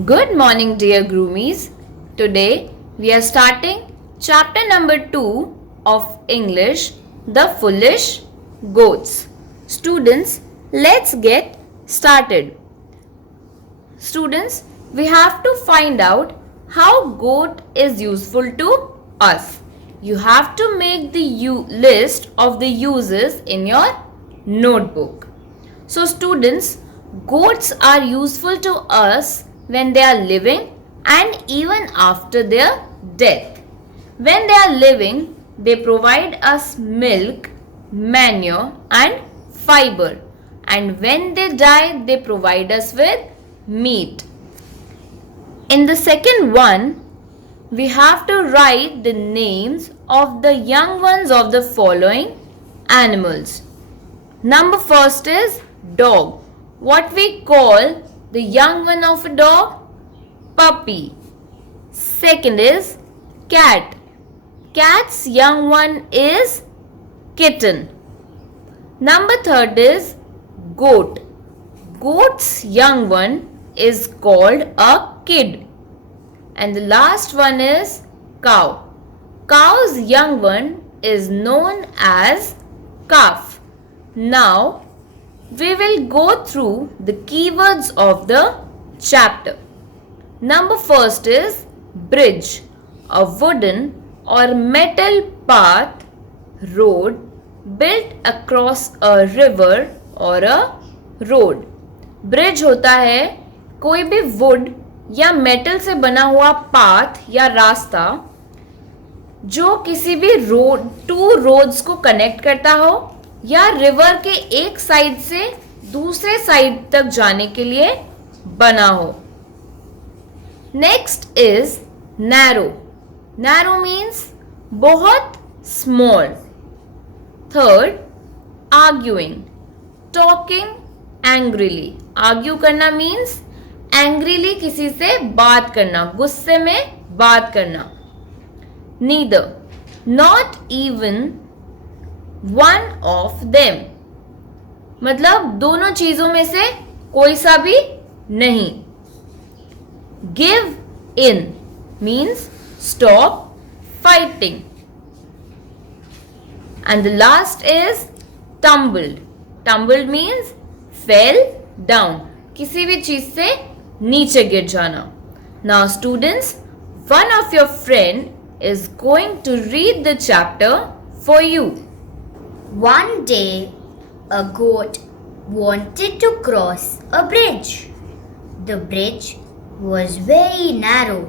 Good morning, dear groomies. Today we are starting chapter number 2 of English, The Foolish Goats. Students, let's get started. Students, we have to find out how goat is useful to us. You have to make the list of the uses in your notebook. So students, goats are useful to us when they are living and even after their death. When they are living, they provide us milk, manure and fiber. And when they die, they provide us with meat. In the second one, we have to write the names of the young ones of the following animals. Number first is dog. What we call the young one of a dog? Puppy. Second is cat. Cat's young one is kitten. Number third is goat. Goat's young one is called a kid. And the last one is cow. Cow's young one is known as calf. Now, we will go through the keywords of the chapter. Number first is bridge, a wooden or metal path, road built across a river or a road. Bridge होता है कोई भी would या metal से बना हुआ path या रास्ता जो किसी भी रोड टू रोड्स को कनेक्ट करता हो या रिवर के एक साइड से दूसरे साइड तक जाने के लिए बना हो. Next is narrow. Narrow means बहुत small. Third arguing, talking angrily. Argue करना मीन्स एंग्रीली किसी से बात करना, गुस्से में बात करना. Neither, not even one of them, मतलब दोनों चीजों में से कोई सा भी नहीं. Give in means stop fighting. And the last is tumbled. Tumbled means fell down, किसी भी चीज से नीचे गिर जाना. Now students, one of your friend is going to read the chapter for you. One day, a goat wanted to cross a bridge. The bridge was very narrow.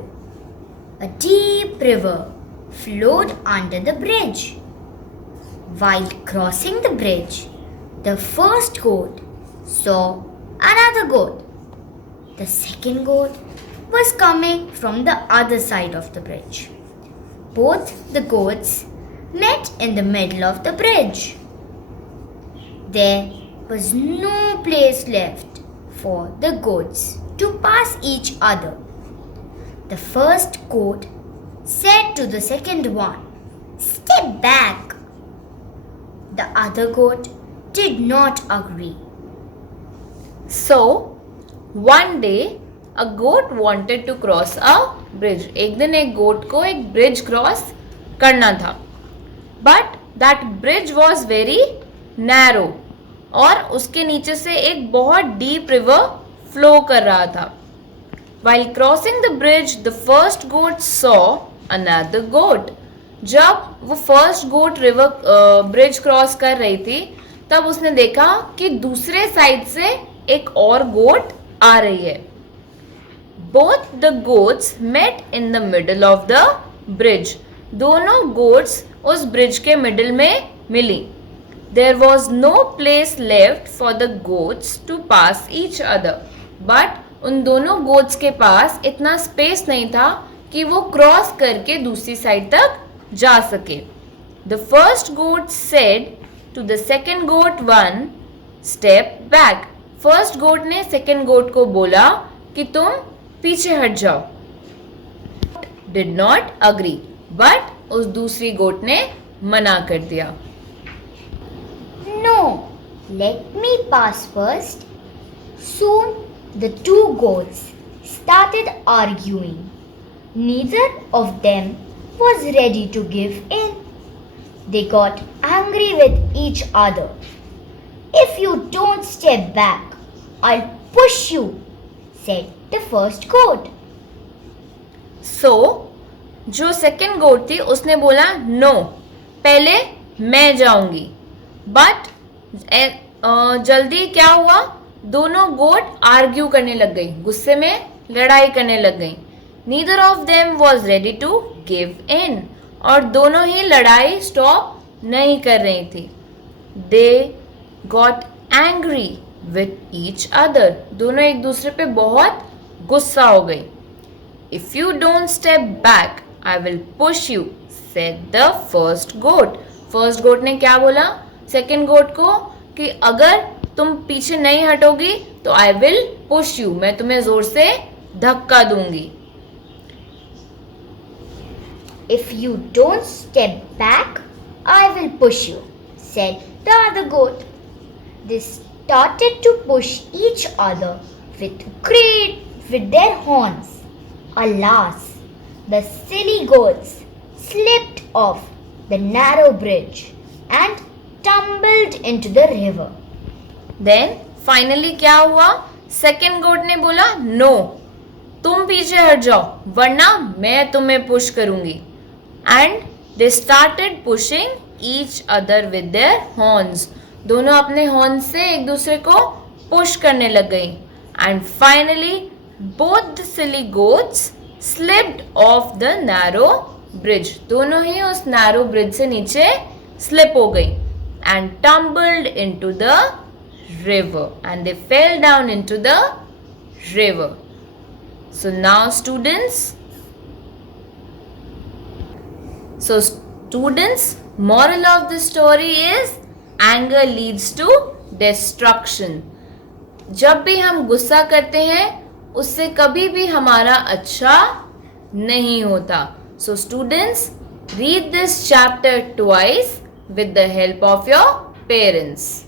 A deep river flowed under the bridge. While crossing the bridge, the first goat saw another goat. The second goat was coming from the other side of the bridge. Both the goats met in the middle of the bridge. There was no place left for the goats to pass each other. The first goat said to the second one, "Step back." The other goat did not agree. So, one day a goat wanted to cross a bridge. एक दिन एक गोट को एक bridge cross करना था. But that bridge was very narrow और उसके नीचे से एक बहुत डीप रिवर फ्लो कर रहा था. While crossing the bridge, the first goat saw another goat. जब वो first goat river bridge cross कर रही थी तब उसने देखा कि दूसरे साइड से एक और गोट आ रही है. Both the goats met in the middle of the bridge. दोनों goats उस bridge के middle में मिली. There was no place left for the goats to pass each other. But उन दोनों goats के पास इतना space नहीं था कि वो cross करके दूसरी side तक जा सके. The first goat said to the second goat one, "Step back." First goat ने second goat को बोला कि तुम पीछे हट जाओ. Did not agree, but उस दूसरी गोट ने मना कर दिया. No, let me pass first. Soon the two goats started arguing. Neither of them was ready to give in. They got angry with each other. If you don't step back, I'll push you, said the first goat. So, जो second गोट थी उसने बोला no, पहले मैं जाऊंगी. But जल्दी क्या हुआ, दोनों गोट आर्ग्यू करने लग गई, गुस्से में लड़ाई करने लग गई. Neither of them was ready to give in, और दोनों ही लड़ाई स्टॉप नहीं कर रही थी. They got angry with each other, दोनों एक दूसरे पे बहुत गुस्सा हो गई. If you don't step back I will push you, said the first goat. First goat ने क्या बोला सेकेंड गोट को कि अगर तुम पीछे नहीं हटोगी तो आई विल पुश यू, मैं तुम्हें जोर से धक्का दूंगी. If you don't step back, I will push you, said the other goat. They started to push each other with their horns. Alas, the silly goats slipped off the narrow bridge and tumbled into the river. Then finally क्या हुआ, second गोट ने बोला no, तुम पीछे हट जाओ वरना मैं तुम्हें पुश करूंगी. And they started pushing each other with their horns, दोनों अपने हॉर्न से एक दूसरे को पुश करने लग गई. And finally both the silly goats slipped of the narrow bridge, दोनों ही उस नैरो ब्रिज से नीचे स्लिप हो गई. And tumbled into the river, and they fell down into the river. So now students, moral of the story is anger leads to destruction. जब भी हम गुस्सा करते हैं उससे कभी भी हमारा अच्छा नहीं होता. So students, read this chapter twice with the help of your parents.